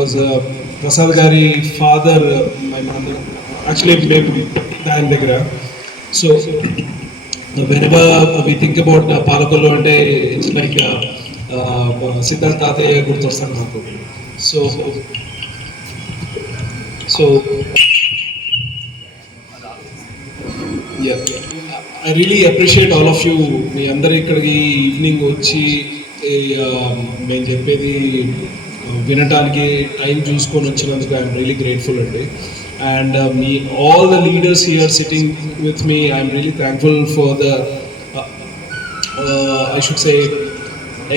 was Prasad Gari father, my mother, actually maybe Dayan Degra. So whenever we think about Palakolo, it's like Siddharth Tataya Gurtostan Naku. So yeah, I really appreciate all of you. మీ అందరు ఇక్కడికి evening వచ్చి మేము చెప్పేది వినటానికి time చూసుకొని వచ్చినందుకు I'm really grateful అండి. And me all the leaders here sitting with me I'm really thankful for the I should say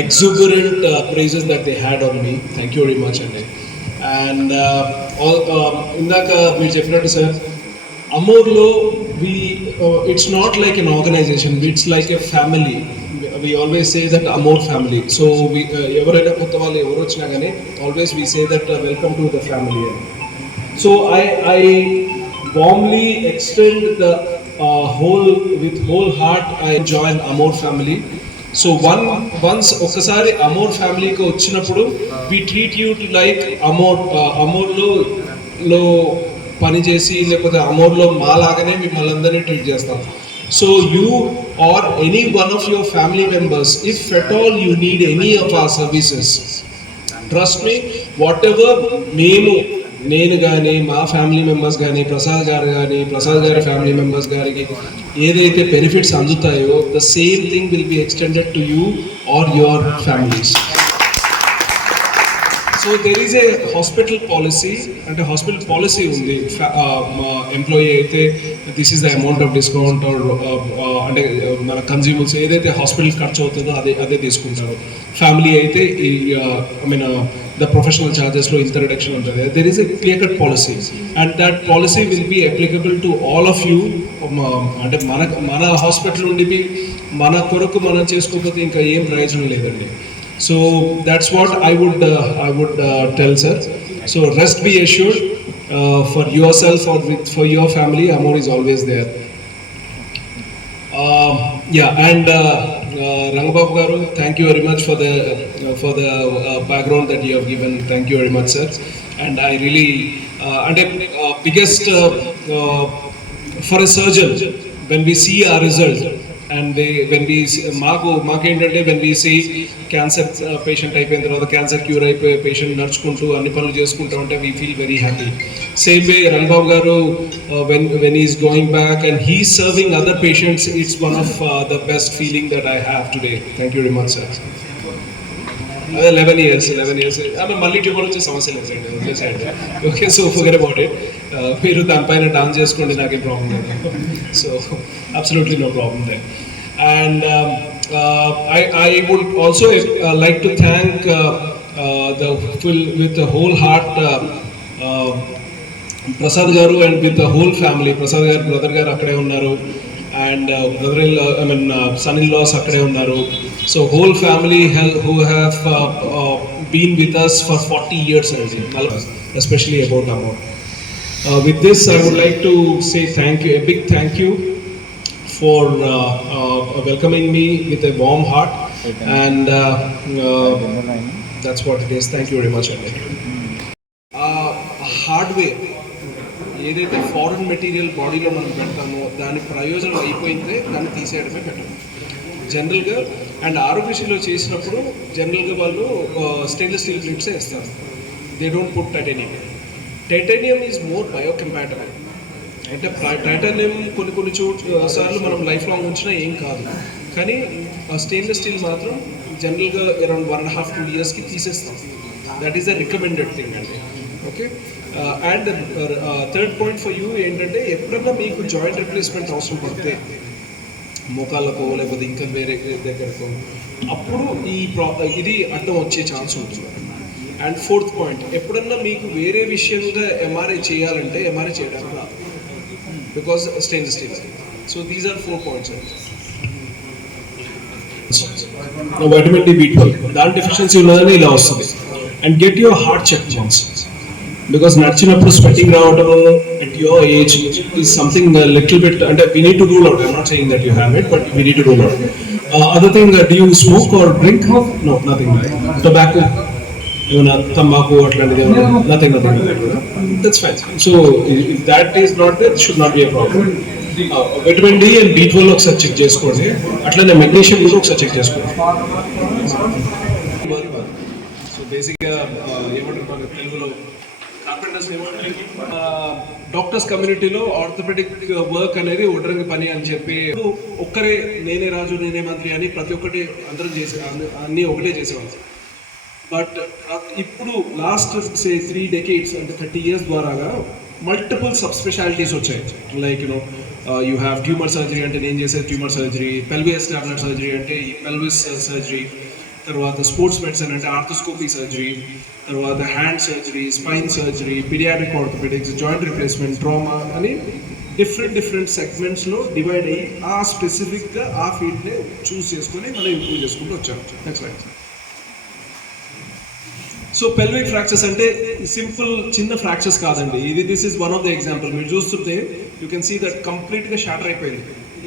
exuberant praises that they had on me. Thank you very much అండి. And ఇందాక మీరు చెప్పినట్టు sir, అమోర్లో it's not like an organization, it's like a family. We always say that Amor family. So we ఎవరైనా కొత్త వాళ్ళు ఎవరు వచ్చినా కానీ always we say that welcome to the family. So I warmly extend the with whole heart I join Amor family. So once ఒకసారి Amor ఫ్యామిలీకి వచ్చినప్పుడు we treat you like అమోర్లో పనిచేసి లేకపోతే అమోర్లో మాలాగానే మిమ్మల్ని అందరినీ ట్రీట్ చేస్తాం. So you or any one of your family members, if at all you need any of our services, trust me, what ever నేను కానీ మా ఫ్యామిలీ మెంబర్స్ కానీ ప్రసాద్ గారి ఫ్యామిలీ మెంబర్స్ గారికి ఏదైతే బెనిఫిట్స్ అందుతాయో the same thing will be extended to you or your families. So there is a hospital policy, అంటే hospital policy ఉంది. ఎంప్లాయీ అయితే this is the amount of discount అంటే మన కన్జ్యూమర్స్ ఏదైతే హాస్పిటల్ ఖర్చు అవుతుందో అదే తీసుకుంటారు. ఫ్యామిలీ అయితే ఐ మీన్ ద ప్రొఫెషనల్ ఛార్జెస్లో ఇంత రిడక్షన్ ఉంటుంది. There is a clear cut policy and that policy will be applicable to all of you. అంటే మన హాస్పిటల్ ఉండి మన కొరకు మనం చేసుకోకపోతే ఇంకా ఏం ప్రయోజనం లేదండి. So that's what I would tell, sir. So rest be assured, for yourself or for your family, Amor is always there. And Rangababu garu, thank you very much for the background that you have given. Thank you very much, sir. And I really biggest for a surgeon, when we see our result. And when we ఏంటంటే when we see cancer patient అయిపోయిన తర్వాత cancer cure అయిపోయే patient నడుచుకుంటూ అన్ని పనులు చేసుకుంటూ ఉంటే we feel very happy. Same way Rangababu గారు when he is going back and he is serving other patients, it's one of the best feeling that I have today. Thank you very much, sir. 11 years ఆమె మళ్ళీ tuber వచ్చే సమస్య లేదు. Okay, so forget about it. మీరు దానిపైన dance చేసుకోండి, నాకేం problem లేదు. సో అబ్సల్యూట్లీ నో ప్రాబ్లం దే. And I would also like to thank with the whole heart Prasad garu and with the whole family. Prasad garu brother garu akkade unnaru and son-in-laws akkade unnaru. So whole family who have been with us for 40 years, especially about Amor. With this, I would like to say thank you, a big thank you for welcoming me with a warm heart, and that's what it is. Thank you very much. Hardware ఏదైతే foreign material బాడీలో మనం పెడతామో దాని ప్రయోజనం అయిపోయిందే దాన్ని తీసేయడమే better జనరల్గా. And ఆరోగ్యశ్రీలో చేసినప్పుడు జనరల్గా వాళ్ళు స్టెయిన్లెస్ స్టీల్ ప్లేట్సే ఇస్తారు. They don't put titanium. Titanium is more biocompatible. అంటే టైటానియం కొన్ని సార్లు మనం లైఫ్ లాంగ్ ఉంచినా ఏం కాదు, కానీ స్టెయిన్లెస్ స్టీల్ మాత్రం జనరల్గా అరౌండ్ 1.5-2 yearsకి తీసేస్తాం. That is the recommended thing అండి. Okay, and third point for you ఏంటంటే ఎప్పుడన్నా మీకు జాయింట్ రిప్లేస్మెంట్ అవసరం పడితే మోకాళ్ళకో లేకపోతే ఇంకా వేరే దగ్గరకో అప్పుడు ఇది అడ్డం వచ్చే ఛాన్స్ ఉంటుంది. అండ్ ఫోర్త్ పాయింట్, ఎప్పుడన్నా మీకు వేరే విషయంగా ఎంఆర్ఐ చేయాలంటే ఎంఆర్ఐ చేయడానికి రాదు, because stainless steel. So these are 4 points. Vitamin D B12 దాని డెఫిషియన్సీ ఉన్నదని ఇలా వస్తుంది. And get your heart check once, because నడిచినప్పుడు స్వెట్టింగ్ రావడం at your age is something a little bit, and we need to rule out. I'm not saying that you have it, but we need to rule out. Other thing, do you smoke or drink? No, nothing like tobacco. ఏమైనా తమ్మాకు అట్లాంటిది nothing that's fine. So if that is not there should not be a problem. Vitamin D and B12 ఒకసారి check చేసుకోండి, అట్లనే magnesium కూడా ఒకసారి check చేసుకోండి. So బేసిక్గా ఏమంటారు మన తెలుగులో కార్పెంటర్స్ డాక్టర్స్ కమ్యూనిటీలో ఆర్థోపెడిక్ వర్క్ అనేది ఒడ్రంగి పని అని చెప్పి ఒక్కరే నేనే రాజు నేనే మంత్రి అని ప్రతి ఒక్కటి అందరం చేసే అన్నీ ఒకటే చేసేవాళ్ళు. బట్ ఇప్పుడు లాస్ట్ 3 decades అంటే 30 years ద్వారాగా మల్టిపుల్ సబ్ స్పెషాలిటీస్ వచ్చాయి. Like you have tumour surgery అంటే నేను చేసేది tumour surgery, pelvis tablet surgery అంటే పెల్విస్ సర్జరీ, తర్వాత స్పోర్ట్స్ మెడిసిన్ అంటే ఆర్థోస్కోపీ సర్జరీ, తర్వాత hand surgery, spine surgery, paediatric orthopaedics, joint replacement, trauma అని డిఫరెంట్ సెగ్మెంట్స్లో డివైడ్ అయ్యి ఆ స్పెసిఫిక్గా ఆ ఫీల్డ్ని చూస్ చేసుకొని మనం ఇంప్రూవ్ చేసుకుంటూ వచ్చాం. Next like. So pelvic fractures అంటే సింపుల్ చిన్న ఫ్రాక్చర్స్ కాదండి ఇది. This is one of the example. మీరు చూస్తుంటే యూ కెన్ సీ దట్ కంప్లీట్గా షాటర్ అయిపోయింది.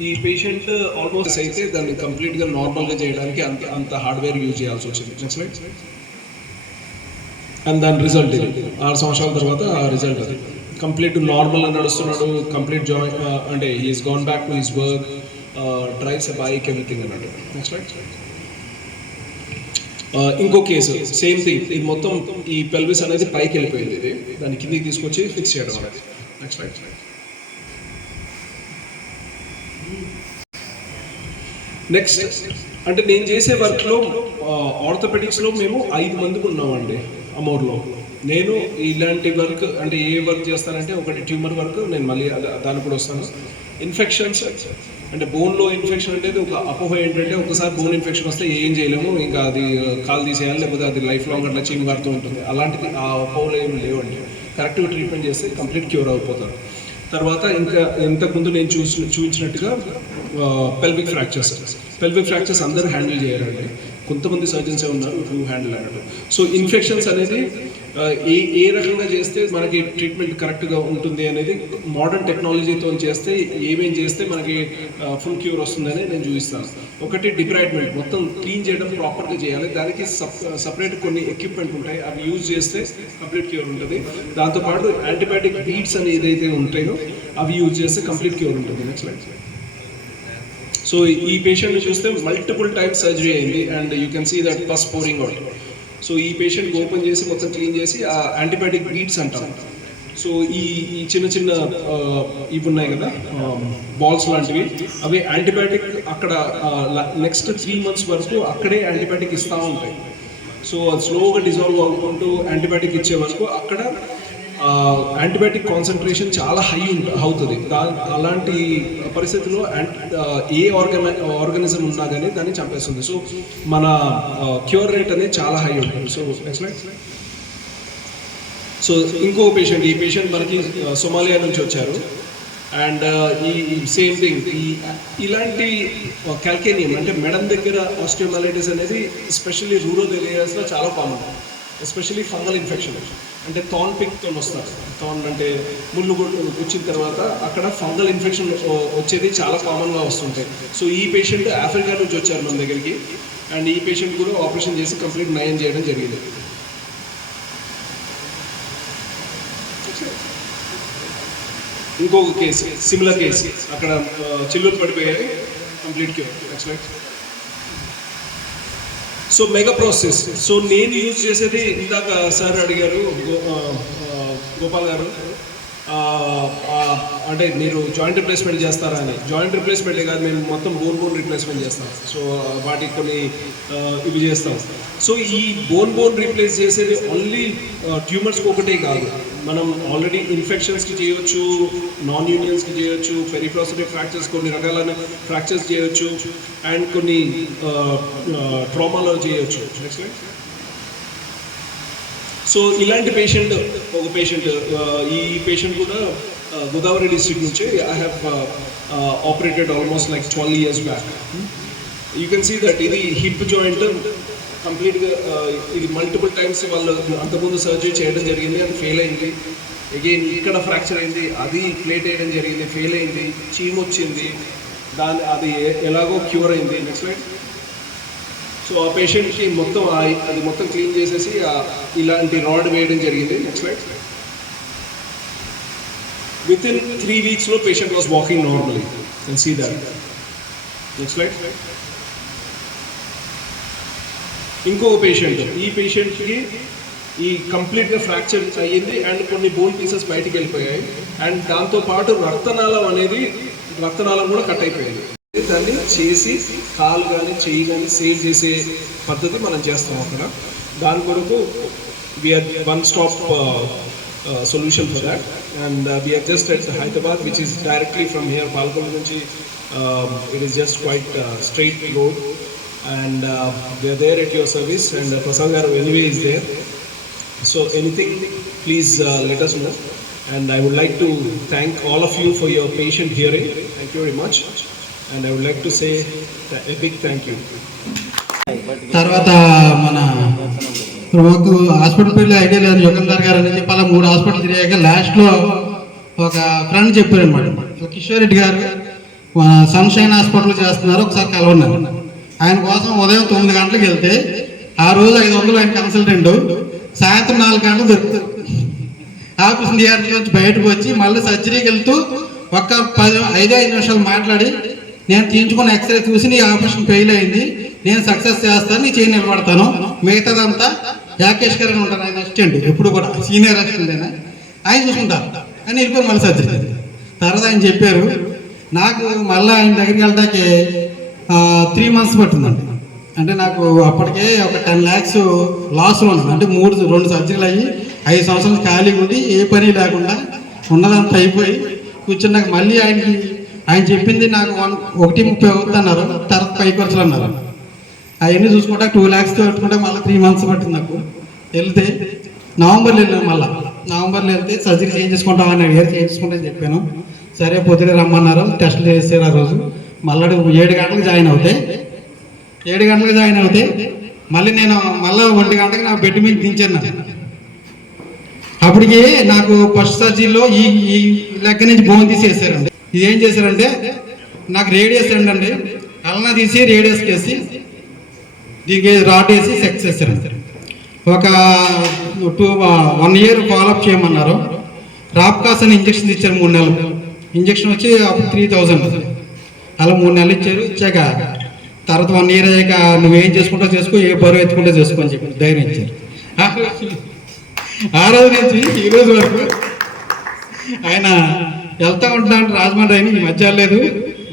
ఈ పేషెంట్ ఆల్మోస్ట్ అయితే దాన్ని కంప్లీట్గా నార్మల్గా చేయడానికి అంత హార్డ్వేర్ యూజ్ చేయాల్సి వచ్చింది. Next like. అండ్ దాని రిజల్ట్ ఇది 6 సంవత్సరాల తర్వాత ఆ రిజల్ట్ అది కంప్లీట్ నార్మల్ నడుస్తున్నాడు, కంప్లీట్ జాయింట్ అంటే he is gone back to his work, drives a bike, everything అన్నట్టు. Next like. ఇంకో కేసు సేమ్ థింగ్. ఇది మొత్తం ఈ పెల్విస్ అనేది పైకి వెళ్ళిపోయింది, ఇది దాన్ని కిందికి తీసుకొచ్చి ఫిక్స్ చేయడం అనేది. Next like. నెక్స్ట్ అంటే నేను చేసే వర్క్లో ఆర్థోపెడిక్స్లో మేము 5 మందికి ఉన్నామండి అమౌర్లో. నేను ఇలాంటి వర్క్ అంటే ఏ వర్క్ చేస్తానంటే ఒకటి ట్యూమర్ వర్క్, నేను మళ్ళీ దానికి కూడా వస్తాను. ఇన్ఫెక్షన్స్ అంటే బోన్లో ఇన్ఫెక్షన్ అంటే ఒక అపోహ ఏంటంటే ఒకసారి బోన్ ఇన్ఫెక్షన్ వస్తే ఏం చేయలేము, ఇంకా అది కాల్ తీసేయాలి, లేకపోతే అది లైఫ్ లాంగ్ అట్లా చీమ్ కారుతూ ఉంటుంది. అలాంటిది ఆ అపోహలో ఏమి లేవండి. కరెక్ట్గా ట్రీట్మెంట్ చేస్తే కంప్లీట్ క్యూర్ అయిపోతారు. తర్వాత ఇంకా ఇంతకుముందు నేను చూపించినట్టుగా పెల్విక్ ఫ్రాక్చర్స్ అందరూ హ్యాండిల్ చేయాలండి. కొంతమంది సర్జన్స్ ఉన్నారు హూ హ్యాండిల్ అన్నట్టు. సో ఇన్ఫెక్షన్స్ అనేది ఏ రకంగా చేస్తే మనకి ట్రీట్మెంట్ కరెక్ట్గా ఉంటుంది అనేది మోడర్న్ టెక్నాలజీతో చేస్తే ఏమేం చేస్తే మనకి ఫుల్ క్యూర్ వస్తుందని నేను చూపిస్తాను. ఒకటి డిబ్రైడ్మెంట్, మొత్తం క్లీన్ చేయడం ప్రాపర్గా చేయాలి. దానికి సపరేట్ కొన్ని ఎక్విప్మెంట్ ఉంటాయి, అవి యూజ్ చేస్తే కంప్లీట్ క్యూర్ ఉంటుంది. దాంతోపాటు యాంటీబయాటిక్ బీట్స్ అని ఏదైతే ఉంటాయో అవి యూజ్ చేస్తే కంప్లీట్ క్యూర్ ఉంటుంది. Next like. సో ఈ పేషెంట్ని చూస్తే మల్టిపుల్ టైమ్స్ సర్జరీ అయింది and you can see that pus pouring out. So ఈ పేషెంట్ ఓపెన్ చేసి మొత్తం క్లీన్ చేసి ఆ యాంటీబయాటిక్ బీట్స్ అంటాం. సో ఈ చిన్న ఇవి ఉన్నాయి కదా బాల్స్ లాంటివి, అవి యాంటీబయాటిక్ అక్కడ నెక్స్ట్ 3 months వరకు అక్కడే యాంటీబయాటిక్ ఇస్తూ ఉంటాయి. సో అది స్లోగా డిజాల్వ్ అవ్వుకుంటూ యాంటీబయాటిక్ ఇచ్చే వరకు అక్కడ యాంటీబయాటిక్ కాన్సన్ట్రేషన్ చాలా హై అవుతుంది. అలాంటి పరిస్థితుల్లో ఏ ఆర్గానిజం ఉన్నా కానీ దాన్ని చంపేస్తుంది. సో మన క్యూర్ రేట్ అనేది చాలా హై ఉంటుంది. So next like. సో ఇంకో పేషెంట్, ఈ పేషెంట్ మనకి సోమాలియా నుంచి వచ్చారు అండ్ ఈ సేమ్ థింగ్ ఇలాంటి క్యాల్కేనియం అంటే మెడం దగ్గర ఆస్టియోమైలిటిస్ అనేది ఎస్పెషల్లీ రూరల్ ఏరియాస్లో చాలా కామన్. ఎస్పెషల్లీ ఫంగల్ ఇన్ఫెక్షన్ అంటే థాన్ పిక్తో వస్తారు. థాన్ అంటే ముళ్ళు వచ్చిన తర్వాత అక్కడ ఫంగల్ ఇన్ఫెక్షన్ వచ్చేది చాలా కామన్గా వస్తుంటాయి. సో ఈ పేషెంట్ ఆఫ్రికా నుంచి వచ్చారు మన దగ్గరికి అండ్ ఈ పేషెంట్ కూడా ఆపరేషన్ చేసి కంప్లీట్ నయం చేయడం జరిగింది. ఇంకొక కేసు సిమిలర్ కేసు, అక్కడ చిల్లులు పడిపోయాయి, complete cure. Next like. So mega process. So నేను యూజ్ చేసేది ఇందాక సార్ అడిగారు గోపాల్ గారు, అంటే మీరు జాయింట్ రిప్లేస్మెంట్ చేస్తారా అని. జాయింట్ రిప్లేస్మెంటే కాదు, మేము మొత్తం బోన్ రిప్లేస్మెంట్ చేస్తాం. సో వాటికి కొన్ని ఇవి చేస్తాం. సో ఈ బోన్ రీప్లేస్ చేసేది ఓన్లీ ట్యూమర్స్కి ఒకటే కాదు, మనం ఆల్రెడీ ఇన్ఫెక్షన్స్కి చేయొచ్చు, నాన్ యూనియన్స్కి చేయొచ్చు, పెరిప్రాస్టేటిక్ ఫ్రాక్చర్స్ కొన్ని రకాలైన ఫ్రాక్చర్స్ చేయొచ్చు అండ్ కొన్ని ట్రామాలో చేయొచ్చు. Next like. సో ఇలాంటి పేషెంట్ ఒక పేషెంట్, ఈ పేషెంట్ కూడా గోదావరి డిస్ట్రిక్ట్ నుంచి I have operated almost like 12 years back. You can see that ఇది హిప్ జాయింట్ కంప్లీట్గా ఇది మల్టిపుల్ టైమ్స్ వాళ్ళు అంతకుముందు సర్జరీ చేయడం జరిగింది, అది ఫెయిల్ అయింది. అగైన్ ఇక్కడ ఫ్రాక్చర్ అయింది, అది ప్లేట్ వేయడం జరిగింది, ఫెయిల్ అయింది, చీమ్ వచ్చింది, అది ఎలాగో క్యూర్ అయింది. Next like. సో ఆ పేషెంట్కి మొత్తం అది మొత్తం క్లీన్ చేసేసి ఇలాంటి రాడ్ వేయడం జరిగింది. Next slide. Within 3 weeks, no patient was walking normally. You can see that. Next slide. ఇంకో పేషెంట్, ఈ పేషెంట్కి ఈ కంప్లీట్గా ఫ్రాక్చర్ అయ్యింది అండ్ కొన్ని బోన్ పీసెస్ బయటికి వెళ్ళిపోయాయి అండ్ దాంతోపాటు రక్తనాళం కూడా కట్ అయిపోయింది. దాన్ని చేసి కాలు కానీ చెయ్యి కానీ సేవ్ చేసే పద్ధతి మనం చేస్తాం అక్కడ. దాని కొరకు we're one stop solution for that, and we are just at Hyderabad, which is directly from here Palgam nunchi. It is just quite straight road, and we are there at your service, and Prasad garu anyway is there, so anything please let us know. And I would like to thank all of you for your patient hearing. Thank you very much, and I would like to say a big thank you. తర్వాత మన మాకు hospital పేర్లు idea లేదు, యుగంధర్ గారు అని చెప్పి అలా 3 hospital తిరిగాక లాస్ట్లో ఒక ఫ్రెండ్ చెప్పారు అనమాట, కిషోర్ రెడ్డి గారు సన్షైన్ హాస్పిటల్ చేస్తున్నారు, ఒకసారి కలవన్నారు. ఆయన కోసం ఉదయం 9 గంటలకు వెళ్తే ఆ రోజు 500 ఆయన కన్సల్టెంట్, సాయంత్రం 4 గంటలు దొరుకుతారు. ఆపరేషన్ థియేటర్ నుంచి బయటకు వచ్చి మళ్ళీ సర్జరీకి వెళ్తూ ఒక్క 5 నిమిషాలు మాట్లాడి, నేను తీయించుకున్న ఎక్స్రే చూసి నీ ఆపరేషన్ ఫెయిల్ అయింది, నేను సక్సెస్ చేస్తాను, నీ చేయి నిలబడతాను, మిగతాదంతా యాకేష్ గారు అని ఉంటారు, ఆయన అసిస్టెంట్, ఎప్పుడు కూడా సీనియర్ అసిస్టెంట్ అయినా ఆయన చూసుకుంటారు అని వెళ్ళిపోయి మళ్ళీ సర్జరీ. తర్వాత ఆయన చెప్పారు, నాకు మళ్ళీ ఆయన దగ్గరికి వెళ్ళడానికి 3 months పట్టిందండి. అంటే నాకు అప్పటికే ఒక 10 lakhs లాస్లో ఉంది. అంటే 2 సర్జరీలు అయ్యి 5 సంవత్సరాలు ఖాళీగా ఉండి ఏ పని లేకుండా ఉన్నదంతా అయిపోయి కూర్చున్నాక మళ్ళీ ఆయన చెప్పింది నాకు 1:30 అవుతున్నారు, తర్వాత 5 ఖర్చులు అన్నారు. అవన్నీ చూసుకుంటా 2 lakhs పెట్టుకుంటే మళ్ళీ 3 months పట్టింది నాకు. వెళ్తే నవంబర్లో వెళ్ళాను. నవంబర్లో వెళ్తే సర్జరీ చేయించుకుంటాం అని అడిగారు, చేయించుకుంటే చెప్పాను. సరే పొద్దునే రమ్మన్నారు, టెస్టులు చేశారు. ఆ రోజు మళ్ళీ 7 గంటలకు జాయిన్ అవుతే మళ్ళీ నేను 1 గంటకి నా బెడ్ మీద దించాను. అప్పటికి నాకు ఫస్ట్ సర్జరీలో ఈ లెక్క నుంచి బోన్ తీసేసారండి. ఇది ఏం చేశారంటే నాకు రేడియస్ ఏంటండి, అలనా తీసి రేడియస్ వేసి దీనికి రాడ్ వేసి సెక్స్ చేశారండి. ఒక 1 year ఫాలోఅప్ చేయమన్నారు. రాప్కాస్ అని ఇంజక్షన్ ఇచ్చారు, 3 నెలలు ఇంజక్షన్ వచ్చి అప్పుడు 3000 అలా 3 నెలలు ఇచ్చారు. ఇచ్చాక తర్వాత 1 year అయ్యాక నువ్వేం చేసుకుంటా చేసుకో, ఏ బరువు ఎత్తుకుంటా చేసుకో అని చెప్పి ధైర్యం ఇచ్చారు. ఆ రోజు నుంచి ఈ రోజు వరకు ఆయన వెళ్తూ ఉంటాను రాజమండ్రి. అయినా ఈ మధ్య లేదు,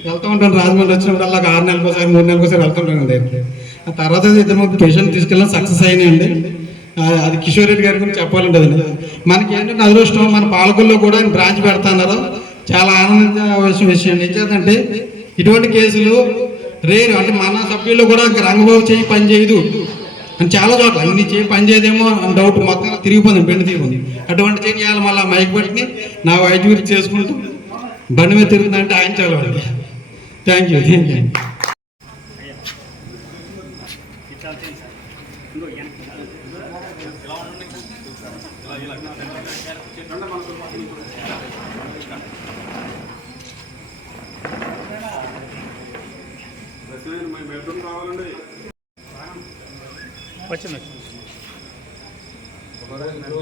వెళ్తూ ఉంటాను రాజమండ్రి. వచ్చినప్పుడల్లా 6 నెలలకోసారి 3 నెలలకోసారి వెళ్తుంటాను దగ్గరికి. ఆ తర్వాత 2 పేషెంట్ తీసుకెళ్ళిన సక్సెస్ అయినాయండి. అది కిషోర్ రెడ్డి గారి గురించి చెప్పాలంటే అది మనకి ఏంటంటే అదృష్టం. మన పాలకుల్లో కూడా ఆయన బ్రాంచ్ పెడుతున్నారు, చాలా ఆనందించే విషయం. ఏంటంటే ఇటువంటి కేసులు రేరు. అంటే మన సభ్యుల్లో కూడా రంగబాబు చేయి పని చేయదు అని చాలా చోట్ల అన్ని చేయి పని చేయదేమో అని డౌట్, మొత్తం తిరిగిపోయింది, బెండ్ తిరిగిపోయింది. అటువంటి చేయాలి మళ్ళీ మైక్ పట్టుని నా వైద్య గురించి చేసుకుంటూ బండి మీద తిరుగుతుందంటే ఆయన చాలా అండి. Thank you.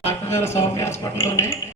డాక్టర్ గారు సౌమ్య హాస్పిటల్లోనే